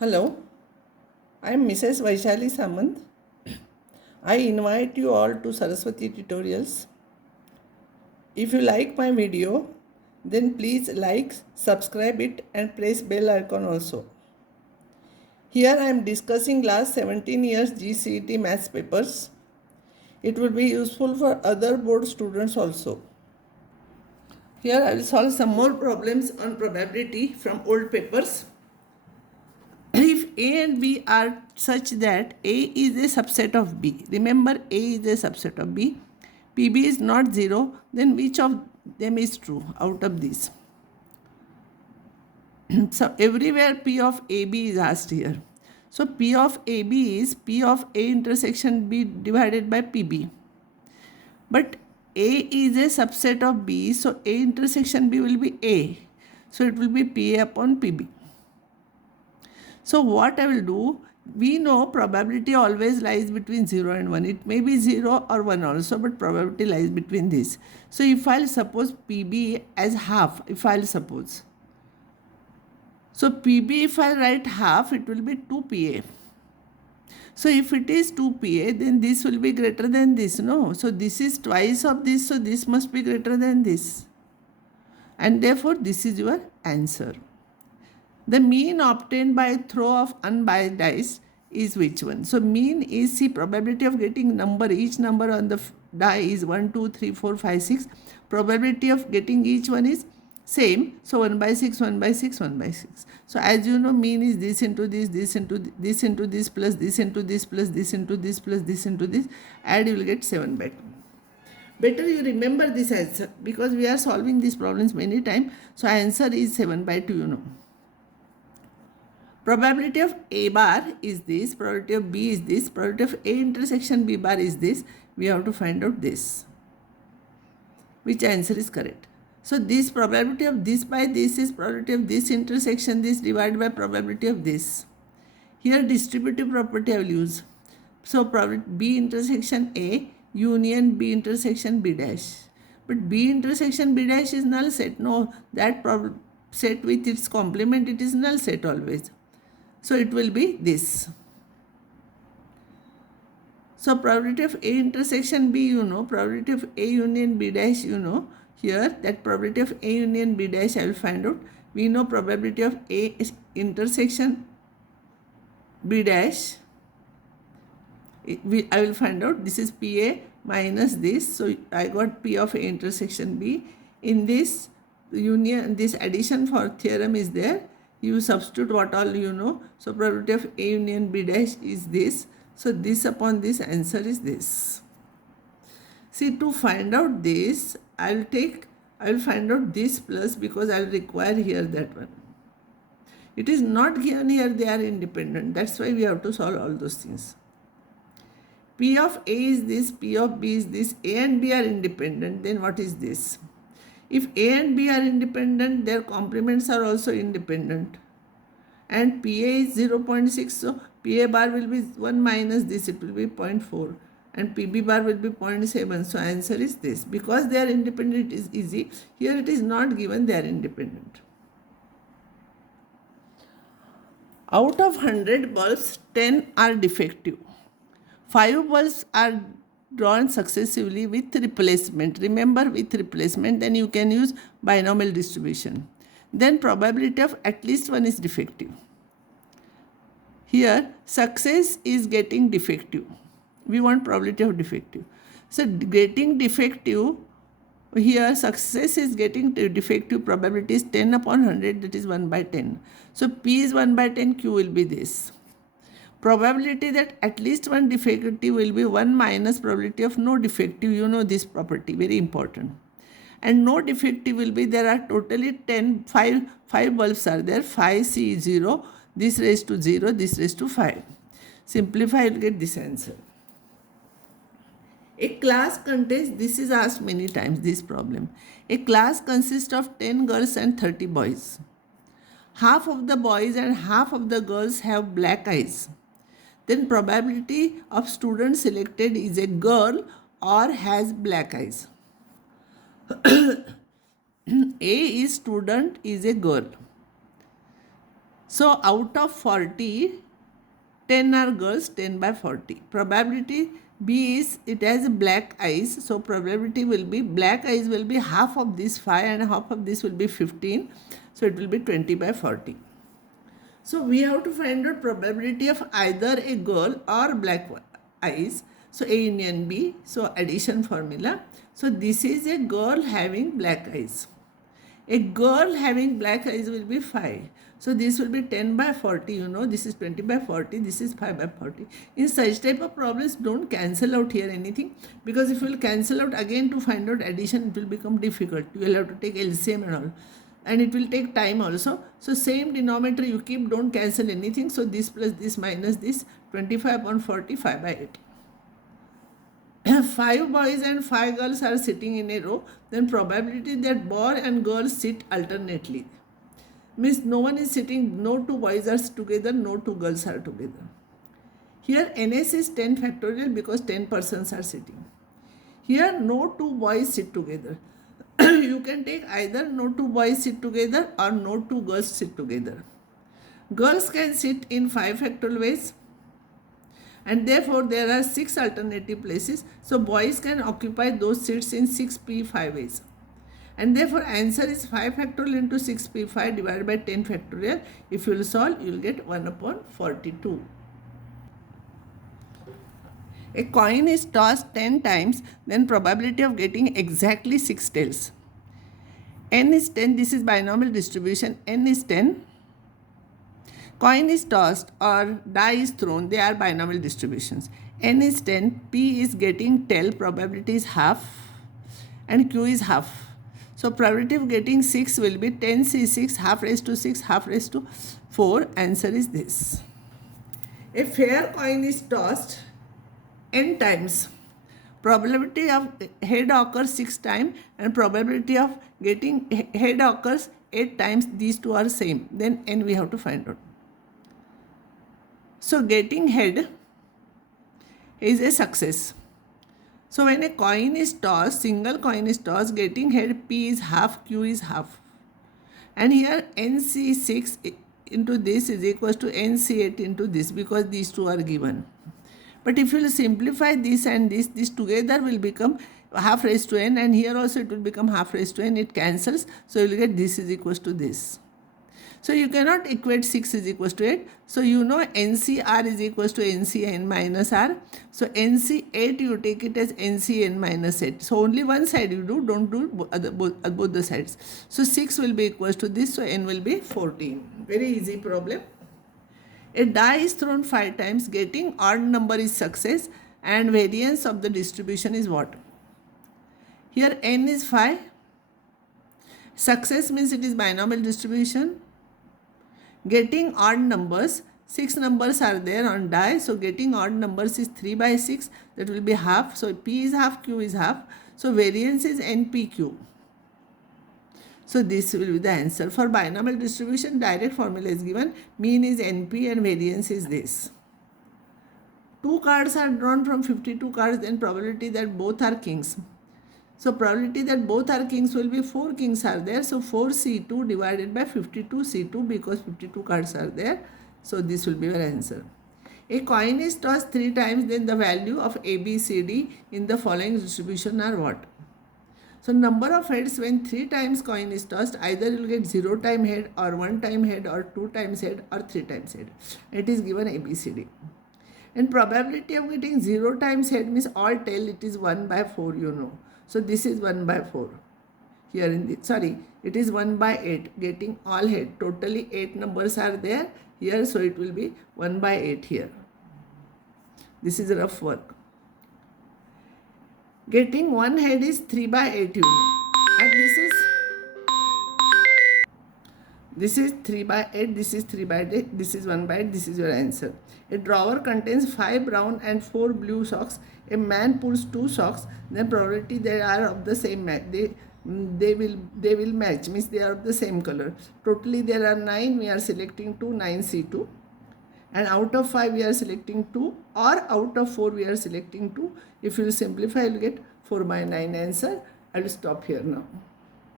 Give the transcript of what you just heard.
Hello, I am Mrs. Vaishali Samant. I invite you all to Saraswati tutorials. If you like my video, then please like, subscribe it and press bell icon also. Here I am discussing last 17 years C.E.T maths papers. It will be useful for other board students also. Here I will solve some more problems on probability from old papers. If A and B are such that A is a subset of B, remember A is a subset of B, PB is not 0, then which of them is true out of these? So everywhere P of AB is asked here. So P of AB is P of A intersection B divided by PB. But A is a subset of B, so A intersection B will be A. So it will be PA upon PB. So what I will do, we know probability always lies between 0 and 1. It may be 0 or 1 also, but probability lies between this. So if I'll suppose PB as half, if I'll suppose. So PB, if I write half, it will be 2PA. So if it is 2PA, then this will be greater than this, no? So this is twice of this, so this must be greater than this. And therefore, this is your answer. The mean obtained by throw of unbiased dice is which one? So mean is, see, probability of getting number, each number on the die is 1, 2, 3, 4, 5, 6. Probability of getting each one is same. So 1 by 6, 1 by 6, 1 by 6. So as you know, mean is this into this into this into this plus this into this plus this into this plus this into this. Add, you will get 7 by 2. Better you remember this answer because we are solving these problems many times. So answer is 7 by 2, you know. Probability of A bar is this, probability of B is this, probability of A intersection B bar is this. We have to find out this. Which answer is correct? So this probability of this by this is probability of this intersection this divided by probability of this. Here distributive property I will use. So probability B intersection A union B intersection B dash. But B intersection B dash is null set. No, that set with its complement, it is null set always. So it will be this. So probability of A intersection B, you know, probability of A union B dash, you know. Here that probability of A union B dash I will find out. We know probability of A intersection B dash. I will find out. This is PA minus this. So I got P of A intersection B. In this union, this addition for theorem is there. You substitute what all you know. So probability of A union B dash is this. So this upon this answer is this. See, to find out this, I will find out this plus because I will require here that one. It is not given here, they are independent. That's why we have to solve all those things. P of A is this, P of B is this, A and B are independent. Then what is this? If A and B are independent, their complements are also independent. And PA is 0.6, so PA bar will be 1 minus this, it will be 0.4. And PB bar will be 0.7. So answer is this. Because they are independent, it is easy. Here it is not given, they are independent. Out of 100 bulbs, 10 are defective. 5 bulbs are drawn successively with replacement. Remember, with replacement, then you can use binomial distribution. Then probability of at least one is defective. Here, success is getting defective. We want probability of defective. So getting defective, here success is getting defective, probability is 10 upon 100, that is 1 by 10. So P is 1 by 10, Q will be this. Probability that at least one defective will be 1 minus probability of no defective. You know this property, very important. And no defective will be, there are totally 5 bulbs are there, 5C 0, this raised to 0, this raised to 5. Simplify, you will get this answer. A class contains, this is asked many times, this problem. A class consists of 10 girls and 30 boys. Half of the boys and half of the girls have black eyes. Then probability of student selected is a girl or has black eyes. A is student is a girl. So out of 40, 10 are girls, 10 by 40. Probability B is, it has black eyes. So probability will be, black eyes will be half of this 5 and half of this will be 15. So it will be 20 by 40. So we have to find out probability of either a girl or black eyes. So A union B. So addition formula. So this is a girl having black eyes. A girl having black eyes will be 5. So this will be 10 by 40. You know, this is 20 by 40. This is 5 by 40. In such type of problems, don't cancel out here anything. Because if you will cancel out again to find out addition, it will become difficult. You will have to take LCM and all. And it will take time also. So same denominator you keep, don't cancel anything. So this plus this minus this, 25 upon 40, 5 by 8. 5 boys and 5 girls are sitting in a row, then probability that boy and girl sit alternately. Means no one is sitting, no two boys are together, no two girls are together. Here NS is 10 factorial because 10 persons are sitting. Here no two boys sit together. You can take either no two boys sit together or no two girls sit together. Girls can sit in 5 factorial ways. And therefore, there are 6 alternative places. So, boys can occupy those seats in 6p5 ways. And therefore, answer is 5 factorial into 6p5 divided by 10 factorial. If you will solve, you will get 1 upon 42. A coin is tossed 10 times, then probability of getting exactly 6 tails. N is 10, this is binomial distribution, N is 10. Coin is tossed or die is thrown, they are binomial distributions. N is 10, P is getting tail, probability is half, and Q is half. So probability of getting 6 will be 10C6, half raised to 6, half raised to 4. Answer is this. A fair coin is tossed n times. Probability of head occurs 6 times and probability of getting head occurs 8 times. These two are same. Then n we have to find out. So getting head is a success. So when a coin is tossed, single coin is tossed, getting head P is half, Q is half. And here NC6 into this is equals to NC8 into this because these two are given. But if you will simplify this and this together will become half raised to n, and here also it will become half raised to n. It cancels. So you will get this is equals to this. So you cannot equate 6 is equals to 8. So you know NCR is equals to NCN minus R. So NC8 you take it as NCN minus 8. So only one side you do, don't do both the sides. So 6 will be equals to this. So N will be 14. Very easy problem. A die is thrown 5 times. Getting odd number is success and variance of the distribution is what? Here N is 5. Success means it is binomial distribution. Getting odd numbers, 6 numbers are there on die. So getting odd numbers is 3 by 6. That will be half. So P is half, Q is half. So variance is NPQ. So this will be the answer. For binomial distribution, direct formula is given. Mean is NP and variance is this. 2 cards are drawn from 52 cards, then probability that both are kings. So probability that both are kings will be 4 kings are there. So 4C2 divided by 52C2 because 52 cards are there. So this will be your answer. A coin is tossed 3 times, then the value of A, B, C, D in the following distribution are what? So number of heads when 3 times coin is tossed, either you will get 0 time head or 1 time head or 2 times head or 3 times head. It is given A, B, C, D. And probability of getting 0 times head means all tail, it is 1 by 4 you know. So this is 1 by 4. Here in the, sorry, it is 1 by 8. Getting all head. Totally 8 numbers are there here. So it will be 1 by 8 here. This is rough work. Getting one head is 3 by 8 you know. And this is 3 by 8, this is 3 by 8, this is 1 by 8, this is your answer. A drawer contains 5 brown and 4 blue socks. A man pulls 2 socks, then probability they are of the same match. They will match, means they are of the same color. Totally there are 9, we are selecting 2, 9C2. And out of 5 we are selecting 2, or out of 4 we are selecting 2. If you will simplify, you will get 4 by 9 answer. I will stop here now.